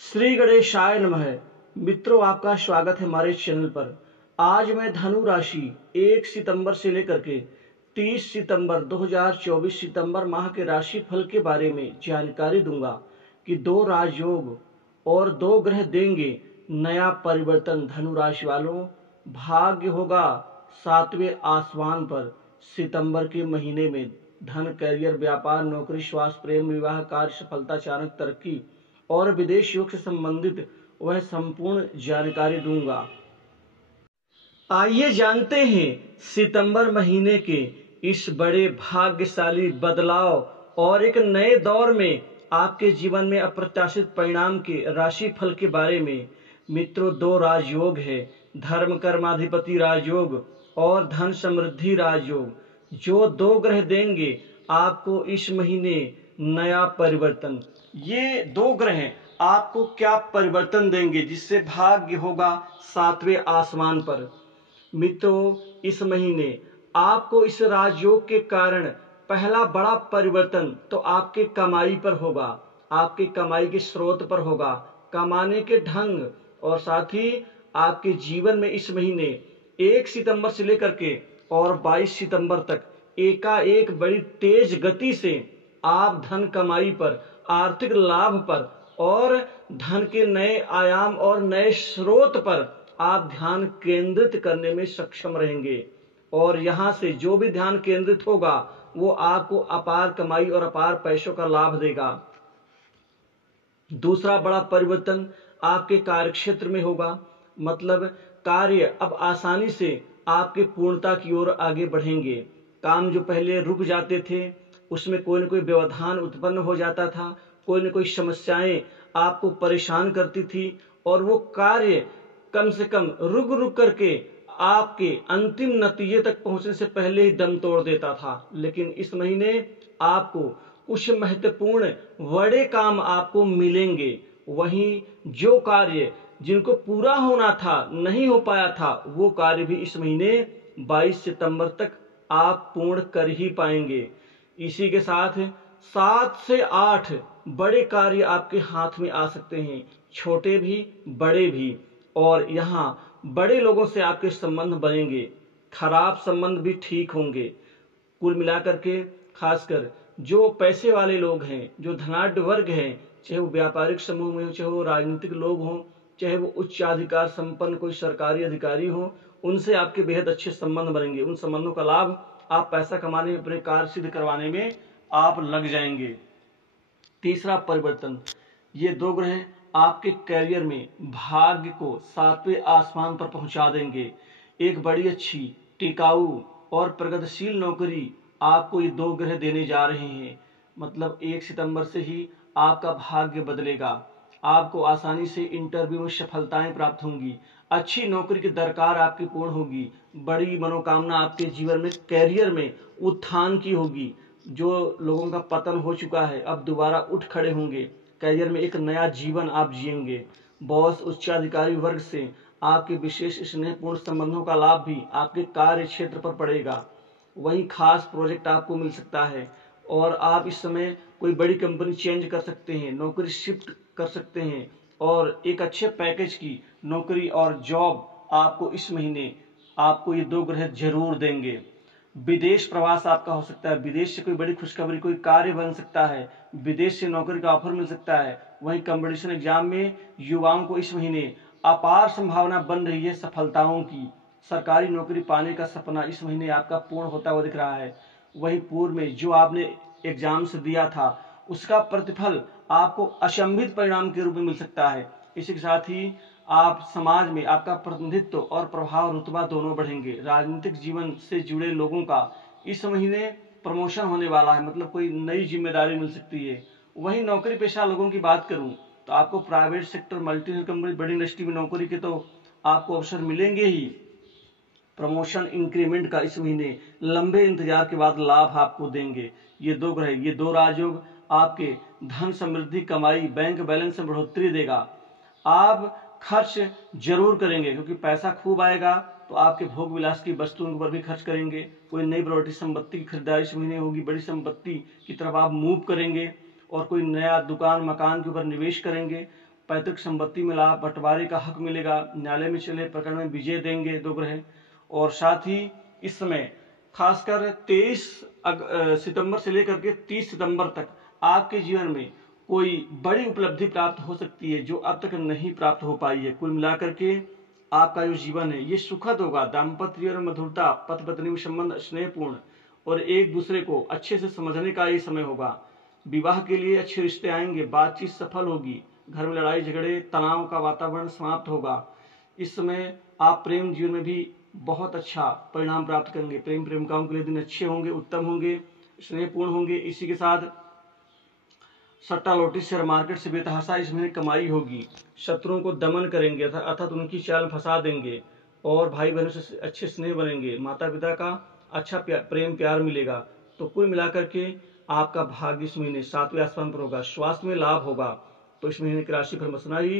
श्री गणेशाय नमः। मित्रों, आपका स्वागत है हमारे चैनल पर। आज मैं धनु राशि 1 सितंबर से लेकर के 30 सितंबर 2024 सितंबर माह के राशि फल के बारे में जानकारी दूंगा कि दो राजयोग और दो ग्रह देंगे नया परिवर्तन। धनु राशि वालों, भाग्य होगा 7वें आसमान पर। सितंबर के महीने में धन, करियर, व्यापार, नौकरी, स्वास्थ्य, प्रेम, विवाह, कार्य सफलता, अचानक तरक्की और विदेश योग से संबंधित वह संपूर्ण जानकारी दूंगा। आइए जानते हैं सितंबर महीने के इस बड़े भाग्यशाली बदलाव और एक नए दौर में आपके जीवन में अप्रत्याशित परिणाम के राशि फल के बारे में। मित्रों, दो राजयोग है, धर्म कर्माधिपति राजयोग और धन समृद्धि राजयोग, जो दो ग्रह देंगे आपको इस महीने नया परिवर्तन। ये दो ग्रह आपको क्या परिवर्तन देंगे जिससे भाग्य होगा 7वें आसमान पर। मित्रों, इस महीने आपको इस राजयोग के कारण पहला बड़ा परिवर्तन तो आपके कमाई पर होगा, आपके कमाई के स्रोत पर होगा, कमाने के ढंग, और साथ ही आपके जीवन में इस महीने 1 सितंबर से लेकर के और 22 सितंबर तक एकाएक बड़ी तेज गति से आप धन कमाई पर, आर्थिक लाभ पर और धन के नए आयाम और नए स्रोत पर आप ध्यान केंद्रित करने में सक्षम रहेंगे। और यहां से जो भी ध्यान केंद्रित होगा वो आपको अपार कमाई और अपार पैसों का लाभ देगा। दूसरा बड़ा परिवर्तन आपके कार्य क्षेत्र में होगा, मतलब कार्य अब आसानी से आपके पूर्णता की ओर आगे बढ़ेंगे। काम जो पहले रुक जाते थे उसमें कोई न कोई व्यवधान उत्पन्न हो जाता था, कोई न कोई समस्याएं आपको परेशान करती थी और वो कार्य कम से कम रुक रुक करके आपके अंतिम नतीजे तक पहुंचने से पहले ही दम तोड़ देता था। लेकिन इस महीने आपको कुछ महत्वपूर्ण बड़े काम आपको मिलेंगे। वहीं जो कार्य जिनको पूरा होना था, नहीं हो पाया था, वो कार्य भी इस महीने 22 सितंबर तक आप पूर्ण कर ही पाएंगे। इसी के साथ 7 से 8 बड़े कार्य आपके हाथ में आ सकते हैं, छोटे भी बड़े भी। और यहाँ बड़े लोगों से आपके संबंध बनेंगे, खराब संबंध भी ठीक होंगे। कुल मिलाकर के खासकर जो पैसे वाले लोग हैं, जो धनाढ्य वर्ग हैं, चाहे वो व्यापारिक समूह में हो, चाहे वो राजनीतिक लोग हों, चाहे वो उच्चाधिकार संपन्न कोई सरकारी अधिकारी हो, उनसे आपके बेहद अच्छे संबंध बनेंगे। उन संबंधों का लाभ आप पैसा कमाने में, अपने कार्य सिद्ध करवाने में आप लग जाएंगे। तीसरा परिवर्तन, ये दो ग्रह आपके करियर में भाग्य को 7वें आसमान पर पहुंचा देंगे। एक बड़ी अच्छी, टिकाऊ और प्रगतिशील नौकरी आपको ये दो ग्रह देने जा रहे हैं। मतलब 1 सितंबर से ही आपका भाग्य बदलेगा, आपको आसानी से इंटरव्यू में सफलताएं प्राप्त होंगी, अच्छी नौकरी की दरकार आपकी पूर्ण होगी, बड़ी मनोकामना आपके जीवन में, करियर में उत्थान की होगी। जो लोगों का पतन हो चुका है अब दोबारा उठ खड़े होंगे, करियर में एक नया जीवन आप जिएंगे। बॉस, उच्चाधिकारी वर्ग से आपके विशेष स्नेहपूर्ण संबंधों का लाभ भी आपके कार्य क्षेत्र पर पड़ेगा। वहीं खास प्रोजेक्ट आपको मिल सकता है और आप इस समय कोई बड़ी कंपनी चेंज कर सकते हैं, नौकरी शिफ्ट कर सकते हैं और एक अच्छे पैकेज की नौकरी और जॉब आपको इस महीने आपको ये दो ग्रह जरूर देंगे। विदेश प्रवास आपका हो सकता है, विदेश से कोई बड़ी खुशखबरी, कोई कार्य बन सकता है, विदेश से नौकरी का ऑफर मिल सकता है। वहीं कंपटीशन एग्जाम में युवाओं को इस महीने अपार संभावना बन रही है सफलताओं की। सरकारी नौकरी पाने का सपना इस महीने आपका पूर्ण होता हुआ दिख रहा है। वहीं पूर्व में जो आपने एग्जाम से दिया था उसका प्रतिफल आपको अचंभित परिणाम के रूप में मिल सकता है। इसी के साथ ही आप समाज में आपका प्रतिनिधित्व और प्रभाव, रुतबा दोनों बढ़ेंगे। राजनीतिक जीवन से जुड़े लोगों का इस महीने प्रमोशन होने वाला है, मतलब कोई नई जिम्मेदारी मिल सकती है। वहीं नौकरी पेशा लोगों की बात करूं तो आपको प्राइवेट सेक्टर, मल्टीनेशनल कंपनी, बड़ी इंडस्ट्री में नौकरी के तो आपको अवसर मिलेंगे ही। प्रमोशन, इंक्रीमेंट का इस महीने लंबे इंतजार के बाद लाभ आपको देंगे। ये दो ग्रह, ये दो राजयोग आपके धन समृद्धि, कमाई, बैंक बैलेंस में बढ़ोतरी देगा। आप खर्च जरूर करेंगे क्योंकि पैसा खूब आएगा तो आपके भोग विलास की वस्तुओं के ऊपर भी खर्च करेंगे। कोई नई प्रॉपर्टी, संपत्ति की खरीदारी इस महीने होगी, बड़ी संपत्ति की तरफ आप मूव करेंगे और कोई नया दुकान, मकान के ऊपर निवेश करेंगे। पैतृक संपत्ति में लाभ, बंटवारे का हक मिलेगा, न्यायालय में चले प्रकरण में विजय देंगे 2 ग्रह। और साथ ही इस समय खासकर 23 सितंबर से लेकर के 30 सितंबर तक आपके जीवन में कोई बड़ी उपलब्धि प्राप्त हो सकती है जो अब तक नहीं प्राप्त हो पाई है। कुल मिलाकर के आपका जो जीवन है ये सुखद होगा। दाम्पत्य और मधुरता, पति पत्नी में संबंध स्नेहपूर्ण और एक दूसरे को अच्छे से समझने का ये समय होगा। विवाह के लिए अच्छे रिश्ते आएंगे, बातचीत सफल होगी, घर में लड़ाई झगड़े तनाव का वातावरण समाप्त होगा। इस समय आप प्रेम जीवन में भी बहुत अच्छा परिणाम प्राप्त करेंगे। प्रेम प्रेमिकाओं के लिए दिन अच्छे होंगे, उत्तम होंगे, स्नेहपूर्ण होंगे। इसी के साथ सट्टा लॉटरी शेयर मार्केट से बेतहाशा इस महीने कमाई होगी। शत्रुओं को दमन करेंगे अर्थात उनकी चाल में फंसा देंगे और भाई बहनों से अच्छे स्नेह बनेंगे। माता पिता का अच्छा प्रेम प्यार मिलेगा। तो कुल मिलाकर के आपका भाग्य इस महीने 7वें आसमान पर होगा। स्वास्थ्य में लाभ होगा। तो इस महीने की राशि फल मसना ही